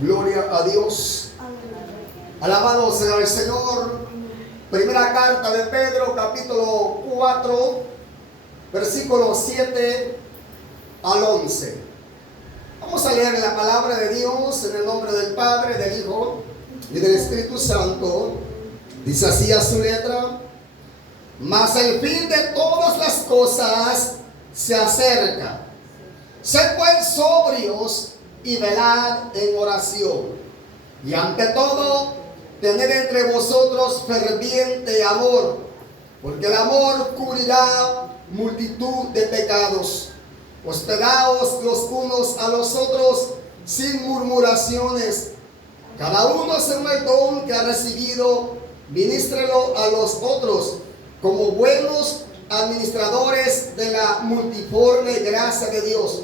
Gloria a Dios. Alabado sea el Señor. Primera carta de Pedro, capítulo 4, versículos 7 al 11. Vamos a leer la palabra de Dios en el nombre del Padre, del Hijo y del Espíritu Santo. Dice así a su letra: mas el fin de todas las cosas se acerca. Sed pues sobrios y velad en oración. Y ante todo, tened entre vosotros ferviente amor, porque el amor cubrirá multitud de pecados. Hospedaos los unos a los otros sin murmuraciones. Cada uno según el don que ha recibido, ministrelo a los otros como buenos administradores de la multiforme gracia de Dios.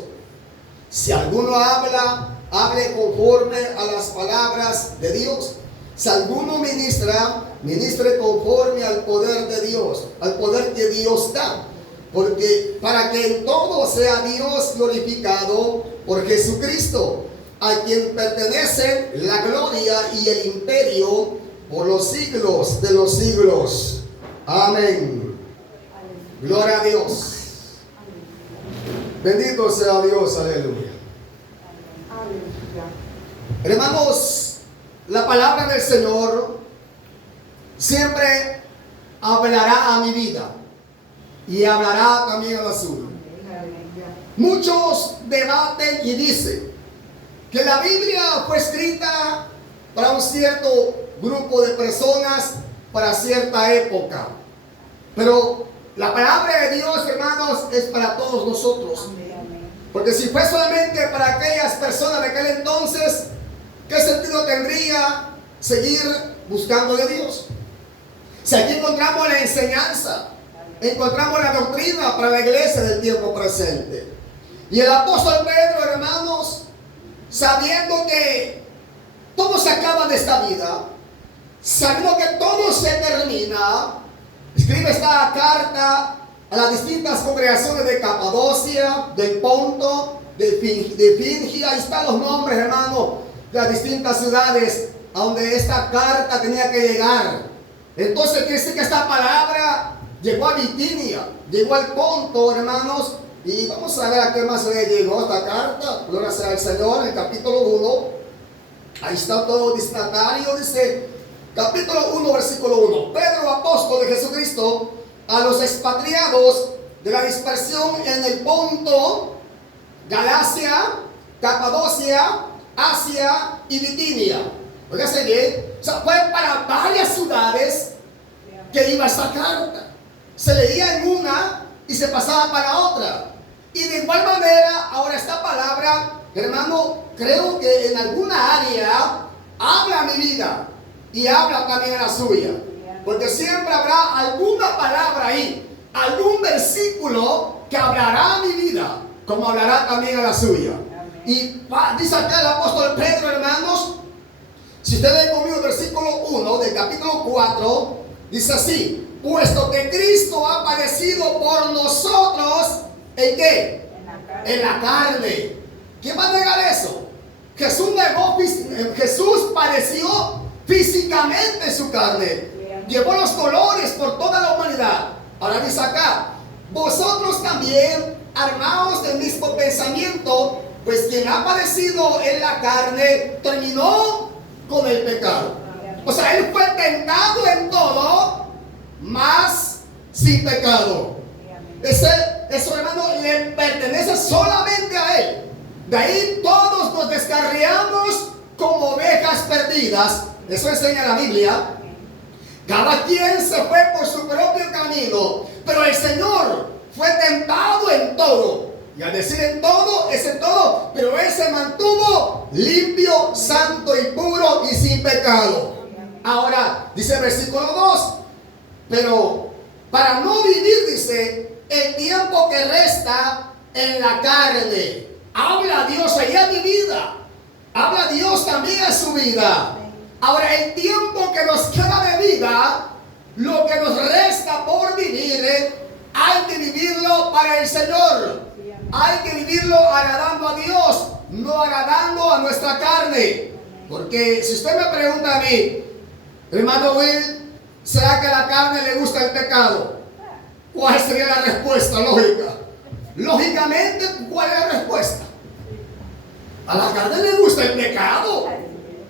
Si alguno habla, hable conforme a las palabras de Dios. Si alguno ministra, ministre conforme al poder de Dios, al poder que Dios da. Porque para que en todo sea Dios glorificado por Jesucristo, a quien pertenecen la gloria y el imperio por los siglos de los siglos. Amén. Gloria a Dios. Bendito sea Dios. Aleluya. Hermanos, la palabra del Señor siempre hablará a mi vida y hablará también a la suya. Muchos debaten y dicen que la Biblia fue escrita para un cierto grupo de personas, para cierta época. Pero la palabra de Dios, hermanos, es para todos nosotros. Porque si fue solamente para aquellas personas de aquel entonces, ¿qué sentido tendría seguir buscando de Dios? Si aquí encontramos la enseñanza, encontramos la doctrina para la iglesia del tiempo presente. Y el apóstol Pedro, hermanos, sabiendo que todo se acaba de esta vida, sabiendo que todo se termina, escribe esta carta a las distintas congregaciones de Capadocia, del Ponto, de Fingia. Ahí están los nombres, hermano, de las distintas ciudades a donde esta carta tenía que llegar. Entonces quiere decir que esta palabra llegó a Bitinia, llegó al Ponto, hermanos. Y vamos a ver a qué más le llegó esta carta. Gloria sea al Señor. En el capítulo 1, ahí está todo destinatario. Dice, capítulo 1, versículo 1. Pedro, apóstol de Jesucristo, a los expatriados de la dispersión en el Ponto, Galacia, Capadocia, Asia y Bitinia. Oígase bien, o sea, fue para varias ciudades que iba esa carta. Se leía en una y se pasaba para otra. Y de igual manera, ahora esta palabra, hermano, creo que en alguna área habla a mi vida y habla también a la suya. Porque siempre habrá alguna palabra ahí, algún versículo que hablará a mi vida, como hablará también a la suya. Y dice acá el apóstol Pedro, hermanos, si usted ven conmigo el versículo 1 del capítulo 4, dice así: puesto que Cristo ha padecido por nosotros, ¿en qué? En la carne. ¿Quién va a negar eso? Jesús padeció físicamente en su carne. Llevó los dolores por toda la humanidad. Ahora dice acá: vosotros también, armados del mismo pensamiento, pues quien ha padecido en la carne terminó con el pecado. O sea, él fue tentado en todo, mas sin pecado. Eso, hermano, le pertenece solamente a él. De ahí todos nos descarriamos como ovejas perdidas. Eso enseña la Biblia. Cada quien se fue por su propio camino, pero el Señor fue tentado en todo. Y al decir en todo, es en todo, pero Él se mantuvo limpio, santo y puro y sin pecado. Ahora, dice el versículo 2, pero para no vivir, dice, el tiempo que resta en la carne. Habla Dios ahí a mi vida. Habla Dios también a su vida. Ahora, el tiempo que nos queda de vida, lo que nos resta por vivir, hay que vivirlo para el Señor. Hay que vivirlo agradando a Dios, no agradando a nuestra carne. Porque si usted me pregunta a mí, hermano Will, ¿será que a la carne le gusta el pecado? ¿Cuál sería la respuesta lógica? Lógicamente, ¿cuál es la respuesta? A la carne le gusta el pecado.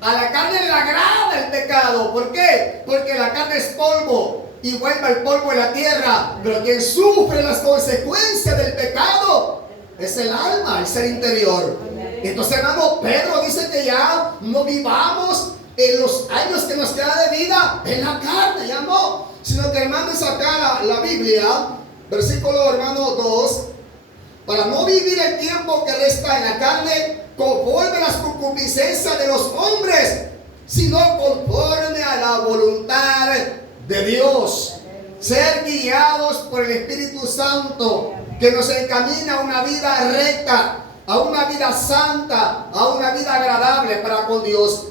A la carne le agrada el pecado. ¿Por qué? Porque la carne es polvo y vuelve al polvo de la tierra. Pero quien sufre las consecuencias del pecado es el alma, el ser interior. Entonces, hermano, Pedro dice que ya no vivamos en los años que nos queda de vida en la carne, ya no. Sino que, hermano, es acá la Biblia, versículo, hermano, 2. Para no vivir el tiempo que resta en la carne conforme a las concupiscencias de los hombres, sino conforme a la voluntad de Dios. Ser guiados por el Espíritu Santo, que nos encamina a una vida recta, a una vida santa, a una vida agradable para con Dios.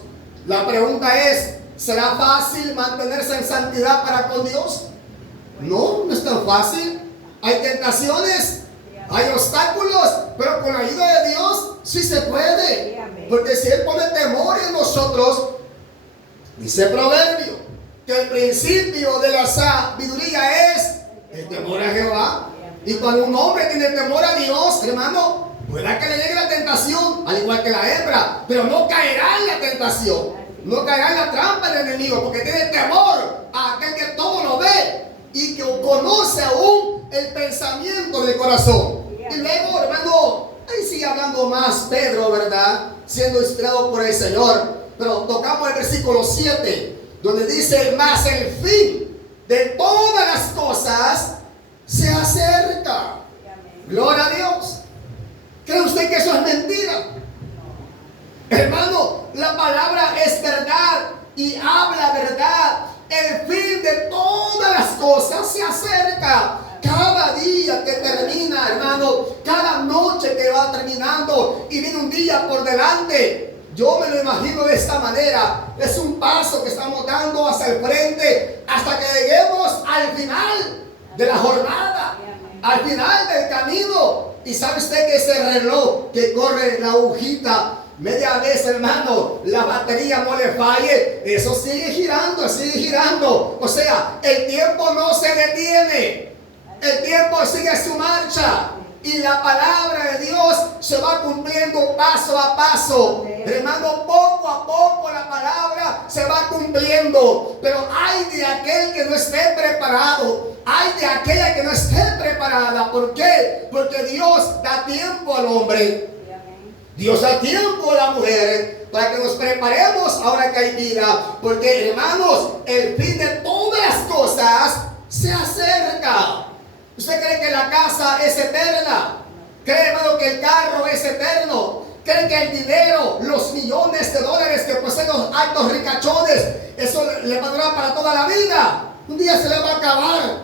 La pregunta es, ¿será fácil mantenerse en santidad para con Dios? No, no es tan fácil. Hay tentaciones, hay obstáculos, pero con la ayuda de Dios sí se puede. Porque si Él pone temor en nosotros, dice Proverbio, que el principio de la sabiduría es el temor a Jehová. Y cuando un hombre tiene temor a Dios, hermano, pueda que le llegue la tentación, al igual que la hembra, pero no caerá en la tentación, no caerá en la trampa del enemigo, porque tiene temor a aquel que todo lo ve y que conoce aún el pensamiento del corazón. Y luego, hermano, ahí sigue hablando más Pedro, ¿verdad? Siendo inspirado por el Señor. Pero tocamos el versículo 7, donde dice, mas el fin de todas las cosas se acerca. Gloria a Dios. ¿Cree usted que eso es mentira? Hermano, la palabra es verdad y habla verdad. El fin de todas las cosas se acerca. Cada día que termina, hermano, cada noche que va terminando y viene un día por delante, yo me lo imagino de esta manera. Es un paso que estamos dando hacia el frente hasta que lleguemos al final de la jornada, al final del camino. Y sabe usted que ese reloj que corre la agujita, media vez, hermano, la batería no le falle, eso sigue girando, sigue girando. O sea, el tiempo no se detiene, el tiempo sigue su marcha. Y la palabra de Dios se va cumpliendo paso a paso. Hermano, poco a poco la palabra se va cumpliendo. Pero hay de aquel que no esté preparado. Hay de aquella que no esté preparada. ¿Por qué? Porque Dios da tiempo al hombre. Dios da tiempo a la mujer para que nos preparemos ahora que hay vida. Porque, hermanos, el fin de todas las cosas se acerca. ¿Usted cree que la casa es eterna? ¿Cree, hermano, que el carro es eterno? ¿Cree que el dinero, los millones de dólares que poseen los altos ricachones, eso le va a durar para toda la vida? Un día se le va a acabar.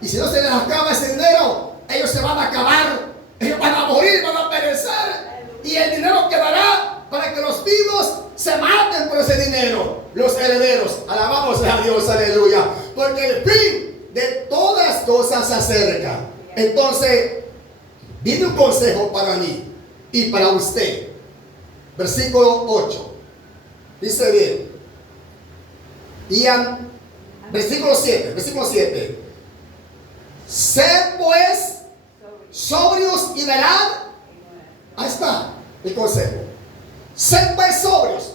Y si no se les acaba ese dinero, ellos se van a acabar. Ellos van a morir, van a perecer. Y el dinero quedará para que los vivos se maten por ese dinero. Los herederos. Alabamos a Dios, aleluya. Porque el fin de todas las cosas se acerca. Entonces, viene un consejo para mí y para usted. Versículo 8. Dice bien. Versículo 7. Sed pues sobrios y velad. Ahí está el consejo. Sed pues sobrios.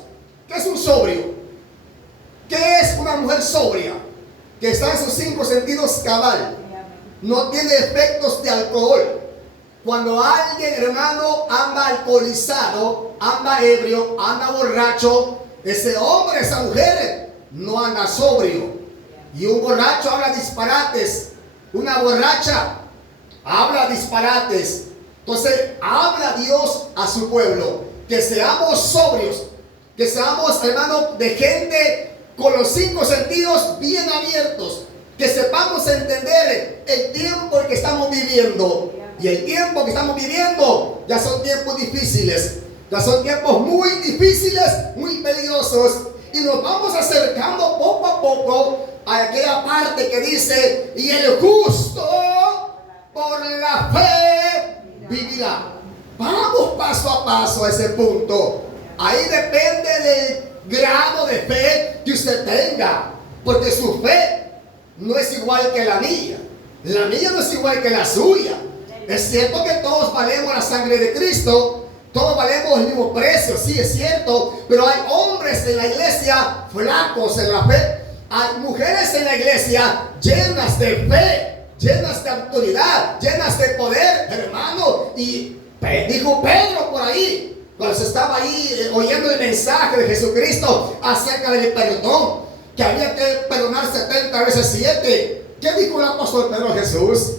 ¿Qué es un sobrio? ¿Qué es una mujer sobria? Que está en sus 5 sentidos cabal. No tiene efectos de alcohol. Cuando alguien, hermano, anda alcoholizado, anda ebrio, anda borracho, ese hombre, esa mujer no anda sobrio. Y un borracho habla disparates. Una borracha habla disparates. Entonces habla Dios a su pueblo que seamos sobrios, que seamos, hermano, de gente con los 5 sentidos bien abiertos, que sepamos entender el tiempo en que estamos viviendo. Y el tiempo que estamos viviendo ya son tiempos difíciles, ya son tiempos muy difíciles, muy peligrosos. Y nos vamos acercando poco a poco a aquella parte que dice, y el justo por la fe vivirá. Vamos paso a paso a ese punto. Ahí depende del grado de fe que usted tenga. Porque su fe no es igual que la mía. La mía no es igual que la suya. Es cierto que todos valemos la sangre de Cristo. Todos valemos el mismo precio, sí es cierto. Pero hay hombres en la iglesia flacos en la fe. Hay mujeres en la iglesia llenas de fe, llenas de autoridad, llenas de poder, hermano. Y dijo Pedro por ahí, cuando se estaba ahí oyendo el mensaje de Jesucristo acerca del perdón, que había que perdonar 70 veces 7. ¿Qué dijo el apóstol Pedro a Jesús?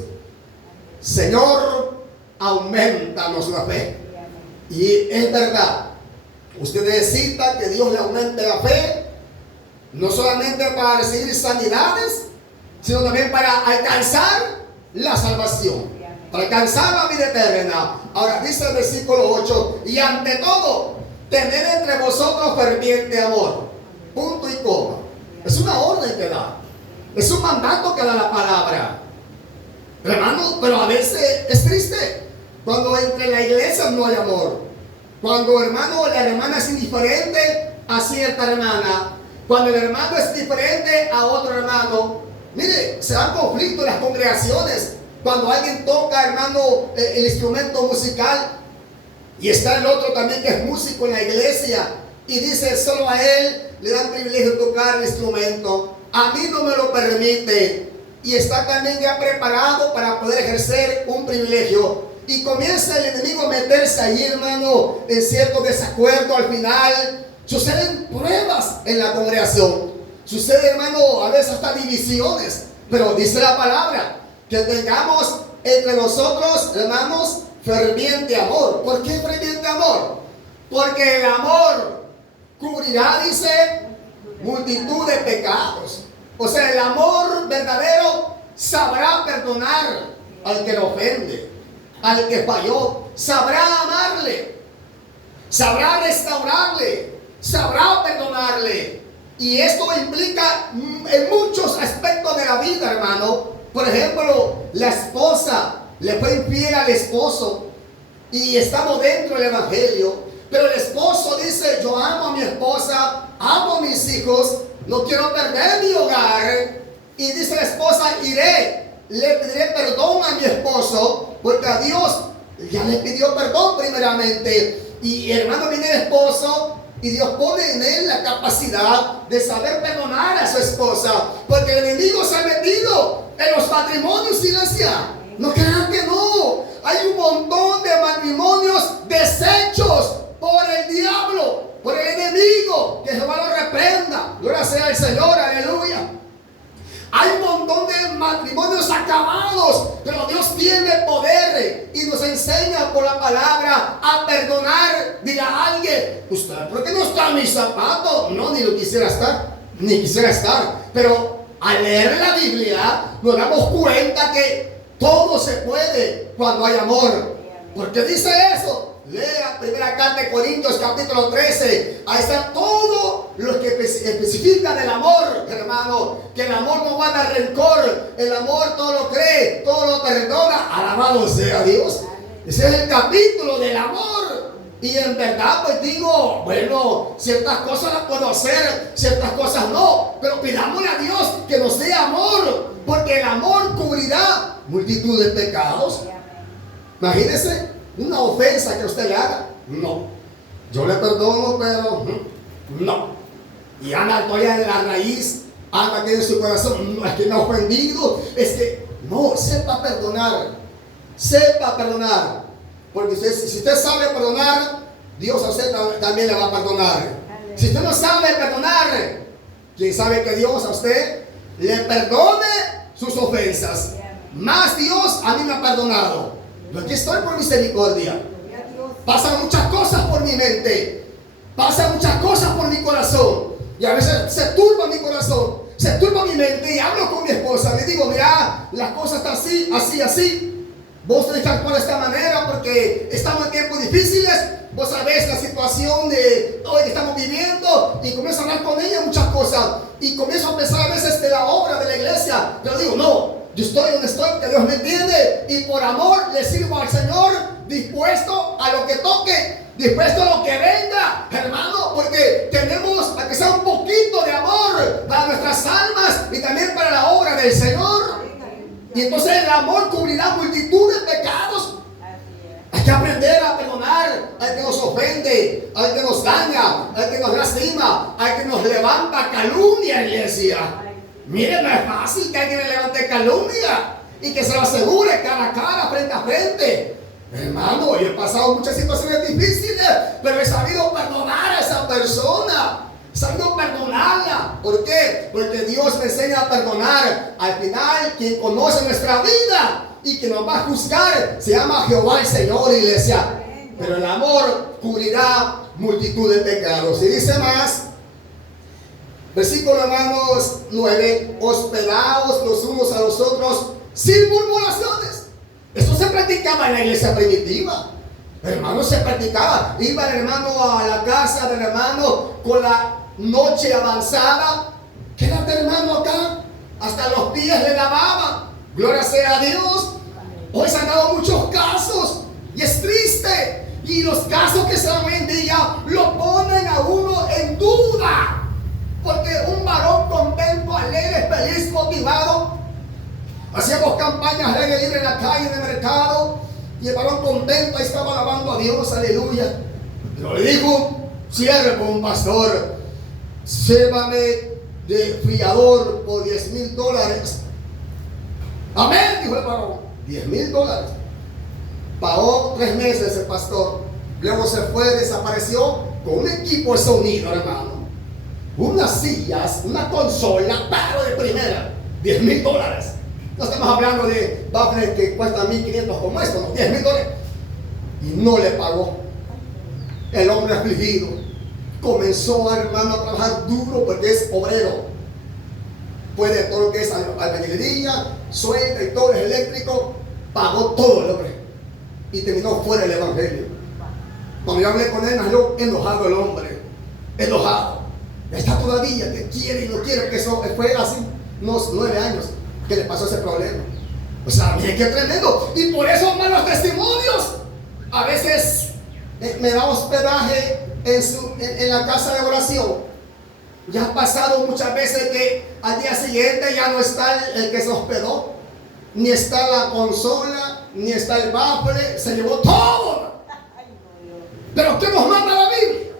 Señor, aumentanos la fe. Y es verdad, usted necesita que Dios le aumente la fe, no solamente para recibir sanidades, sino también para alcanzar la salvación, para alcanzar la vida eterna. Ahora dice el versículo 8, y ante todo, tened entre vosotros ferviente amor. Punto y coma. Es una orden que da, es un mandato que da la palabra, hermano. Pero a veces es triste cuando entre la iglesia no hay amor, cuando, hermano, la hermana es indiferente a cierta hermana, cuando el hermano es diferente a otro hermano. Mire, se dan conflictos en las congregaciones cuando alguien toca, hermano, el instrumento musical, y está el otro también que es músico en la iglesia, y dice, solo a él le dan privilegio de tocar el instrumento, a mí no me lo permite. Y está también ya preparado para poder ejercer un privilegio, y comienza el enemigo a meterse ahí, hermano, en cierto desacuerdo. Al final suceden pruebas en la congregación, sucede, hermano, a veces hasta divisiones. Pero dice la palabra que tengamos entre nosotros, hermanos, ferviente amor. ¿Por qué ferviente amor? Porque el amor cubrirá, dice, multitud de pecados. O sea, el amor verdadero sabrá perdonar al que lo ofende, al que falló, sabrá amarle, sabrá restaurarle, sabrá perdonarle. Y esto implica en muchos aspectos de la vida, hermano. Por ejemplo, la esposa le fue infiel al esposo, y estamos dentro del evangelio, pero el esposo dice, yo amo a mi esposa, amo a mis hijos, no quiero perder mi hogar. Y dice la esposa, iré, le pediré perdón a mi esposo, porque a Dios ya le pidió perdón primeramente. Y hermano, viene el esposo, y Dios pone en él la capacidad de saber perdonar a su esposa, porque el enemigo se ha metido en los matrimonios, iglesia. No crean que no. Hay un montón de matrimonios deshechos por el diablo, por el enemigo. Que Jehová lo reprenda. Gloria sea al Señor, aleluya. Hay un montón de matrimonios acabados, pero Dios tiene poder y nos enseña por la palabra a perdonar. Dirá alguien, ¿usted por qué no está en mis zapatos? No, ni lo quisiera estar, ni quisiera estar. Pero al leer la Biblia nos damos cuenta que todo se puede cuando hay amor. ¿Por qué dice eso? Lea primera carta de Corintios capítulo 13. Ahí está todo lo que especifica del amor, hermano. Que el amor no guarda rencor. El amor todo lo cree, todo lo perdona. Alabado sea Dios. Ese es el capítulo del amor. Y en verdad pues digo, bueno, ciertas cosas las puedo hacer, ciertas cosas no. Pero pidámosle a Dios que nos dé amor, porque el amor cubrirá multitud de pecados. Imagínese una ofensa que usted le haga. No, yo le perdono, pero no. Y anda todavía en la raíz, anda aquí en su corazón, no, es que me ha ofendido, es que no, sepa perdonar, sepa perdonar. Porque si usted sabe perdonar, Dios a usted también le va a perdonar. Si usted no sabe perdonar, ¿quién sabe que Dios a usted le perdone sus ofensas? Más Dios a mí me ha perdonado. Yo aquí estoy por misericordia. Pasan muchas cosas por mi mente, pasan muchas cosas por mi corazón, y a veces se turba mi corazón, se turba mi mente, y hablo con mi esposa, le digo, mira, las cosas están así, así, así. Vos tenés que actuar de esta manera porque estamos en tiempos difíciles. Vos sabés la situación de hoy que estamos viviendo, y comienzo a hablar con ella muchas cosas, y comienzo a pensar a veces de la obra de la iglesia, pero digo, no, Yo estoy donde estoy porque Dios me entiende. Y por amor le sirvo al Señor, dispuesto a lo que toque, dispuesto a lo que venga, hermano, porque tenemos a que sea un poquito de amor para nuestras almas y también para la obra del Señor. Y entonces el amor cubrirá multitud de pecados. Hay que aprender a perdonar al que nos ofende, al que nos daña, al que nos lastima, al que nos levanta calumnia, iglesia. Miren, no es fácil que alguien le levante calumnia y que se lo asegure cara a cara, frente a frente. Hermano, yo he pasado muchas situaciones difíciles, pero he sabido perdonar a esa persona. He sabido perdonarla. ¿Por qué? Porque Dios me enseña a perdonar. Al final, quien conoce nuestra vida y que nos va a juzgar se llama Jehová el Señor, iglesia. Pero el amor cubrirá multitud de pecados. Y dice más, versículo hermanos 9: hospedaos los unos a los otros sin murmuraciones. Esto se practicaba en la iglesia primitiva. Hermano, se practicaba. Iba el hermano a la casa del hermano con la noche avanzada. Quédate, hermano, acá. Hasta los pies le lavaban. Gloria sea a Dios. Hoy se han dado muchos casos y es triste. Y los casos que se dan hoy en día lo ponen a uno en duda. Porque un varón contento, alegre, feliz, motivado. Hacíamos campañas al aire libre en la calle, en el mercado. Y el varón contento ahí estaba alabando a Dios, aleluya. Pero le dijo: siervo, un pastor, sírvame de fiador por $10,000. Amén, dijo el varón. $10,000. Pagó 3 meses el pastor. Luego se fue, desapareció con un equipo de sonido, hermano. Unas sillas, una consola, pero de primera. $10,000. No estamos hablando de baffles que cuestan 1,500 como esto, no, $10,000. Y no le pagó. El hombre afligido comenzó, hermano, a trabajar duro porque es obrero. Puede todo lo que es albañilería, suelda y todo, es eléctrico. Pagó todo el hombre y terminó fuera del evangelio. Cuando yo hablé con él, me habló enojado el hombre, enojado. Está todavía que quiere y no quiere, que eso fue así unos 9 años que le pasó ese problema. O sea, miren qué tremendo. Y por eso, hermanos, testimonios. A veces me da hospedaje en la casa de oración. Ya ha pasado muchas veces que al día siguiente ya no está el que se hospedó, ni está la consola, ni está el baffle, se llevó todo. Pero ¿qué nos manda la Biblia?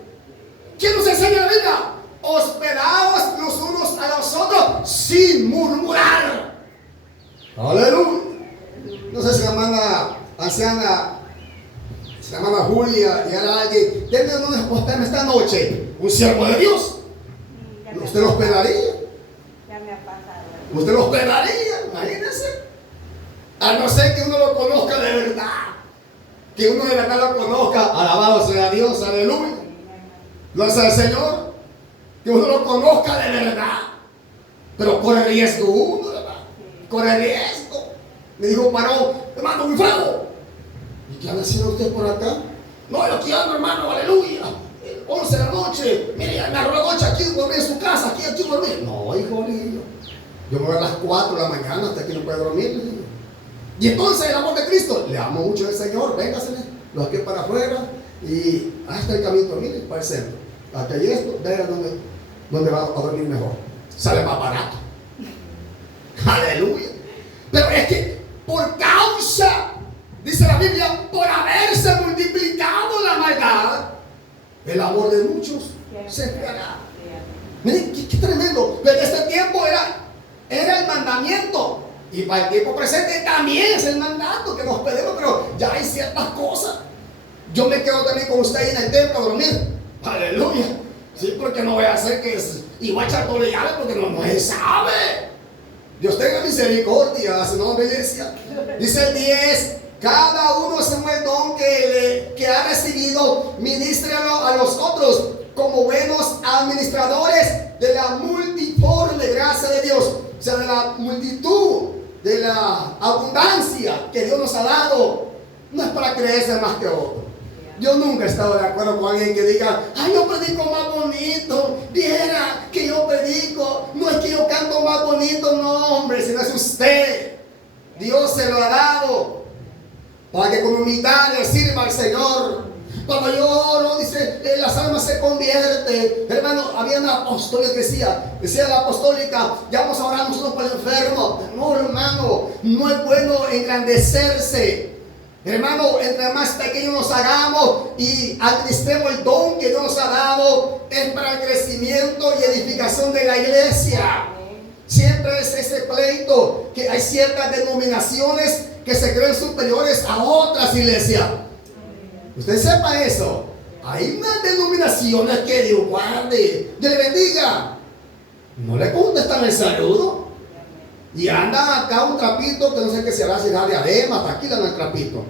¿Quién nos enseña la Biblia? Hospedados los unos a los otros sin murmurar. Aleluya. No sé si la hermana anciana, si la hermana Julia y era alguien, denme un hospedaje esta noche, un siervo de Dios. ¿Usted lo hospedaría? Ya me ha pasado. ¿Usted lo hospedaría? Imagínense. A no ser que uno lo conozca de verdad. Que uno de verdad lo conozca. Alabado sea Dios, aleluya. Gloria al Señor. Que uno lo conozca de verdad. Pero corre riesgo uno, ¿verdad? Corre riesgo. Me dijo un varón: hermano, muy feo. ¿Y qué anda haciendo usted por acá? No, yo aquí ando, hermano, aleluya. 11 de la noche, mire, me agarró la noche aquí, dormir en su casa, aquí dormir. No, hijo mío, yo me voy a las 4 de la mañana, hasta aquí no puede dormir. Y entonces el amor de Cristo, le amo mucho al Señor, véngasele, lo saqué para afuera y hasta el camino, mire, para el centro. Hasta ahí esto, vea dónde va a dormir mejor. Sale más barato. Aleluya. Pero es que por causa, dice la Biblia, por haberse multiplicado la maldad, el amor de muchos se enfriará. Miren, qué tremendo. Pero este tiempo era el mandamiento. Y para el tiempo presente también es el mandato que nos pedimos, pero ya hay ciertas cosas. Yo me quedo también con usted ahí en el templo a dormir. Aleluya. Sí, porque no voy a hacer que igual a echar todo le llave, porque no se sabe. Dios tenga misericordia a su nombre, iglesia. Dice el 10. Cada uno según el don que ha recibido, ministralo a los otros como buenos administradores de la multiforme gracia de Dios. O sea, de la multitud, de la abundancia que Dios nos ha dado. No es para creerse más que otro. Yo nunca he estado de acuerdo con alguien que diga: ay, yo predico más bonito, viera que yo predico, no es que yo canto más bonito. No, hombre, si no es usted. Dios se lo ha dado para que con humildad le sirva al Señor. Cuando yo oro, dice, las almas se convierten. Hermano, había una apostólica que decía la apostólica, ya vamos a orar nosotros por el enfermo. No, hermano, no es bueno engrandecerse. Hermano, entre más pequeños nos hagamos y administremos el don que Dios nos ha dado, es para el crecimiento y edificación de la iglesia. Siempre es ese pleito que hay ciertas denominaciones que se creen superiores a otras iglesias. Usted sepa eso. Hay unas denominaciones que Dios guarde, Dios le bendiga, no le contestan el saludo y andan acá un trapito que no sé qué será, si es diadema, hasta aquí dan el trapito.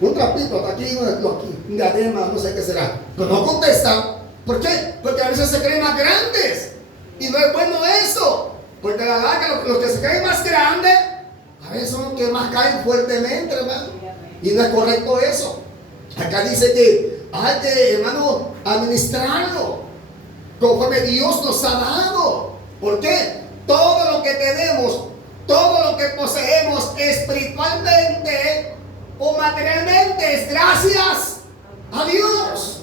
Un trapito, hasta aquí, un diadema, no sé qué será. Pero no contestan. ¿Por qué? Porque a veces se creen más grandes. Y no es bueno eso. Porque la verdad que los que se creen más grandes, a veces son los que más caen fuertemente, hermano. Y no es correcto eso. Acá dice que hay que, hermano, administrarlo conforme Dios nos ha dado. ¿Por qué? Todo lo que tenemos, todo lo que poseemos espiritualmente o materialmente es gracias a Dios.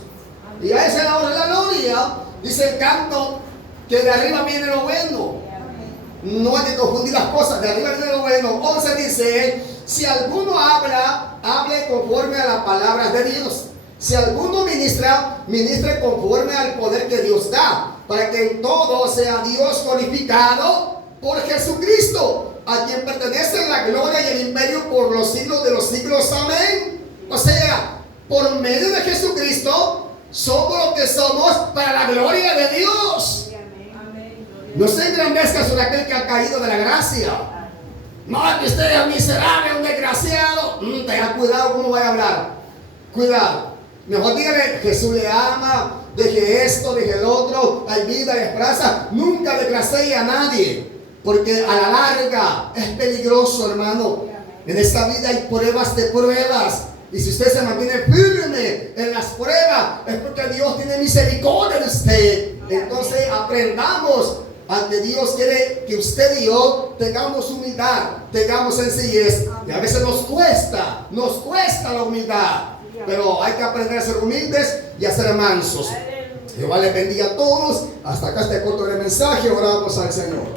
Y a esa es la hora de la gloria. Dice el canto que de arriba viene lo bueno. No hay que confundir las cosas. De arriba viene lo bueno. 11 dice: si alguno habla, hable conforme a las palabras de Dios. Si alguno ministra, ministre conforme al poder que Dios da, para que en todo sea Dios glorificado por Jesucristo, a quien pertenece la gloria y el imperio por los siglos de los siglos. Amén. O sea, por medio de Jesucristo somos lo que somos para la gloria de Dios. No se engrandezca sobre aquel que ha caído de la gracia. No, que usted es miserable, un desgraciado. Tenga cuidado cómo vaya a hablar. Cuidado. Mejor dígale, Jesús le ama, deje esto, deje el otro, hay vida, hay esperanza. Nunca desgracee a nadie, porque a la larga es peligroso, hermano. En esta vida hay pruebas de pruebas. Y si usted se mantiene firme en las pruebas, es porque Dios tiene misericordia de usted. Entonces aprendamos. Ante Dios quiere que usted y yo tengamos humildad, tengamos sencillez. Y a veces nos cuesta la humildad. Pero hay que aprender a ser humildes y a ser mansos. Jehová les bendiga a todos. Hasta acá este corto de mensaje. Oramos al Señor.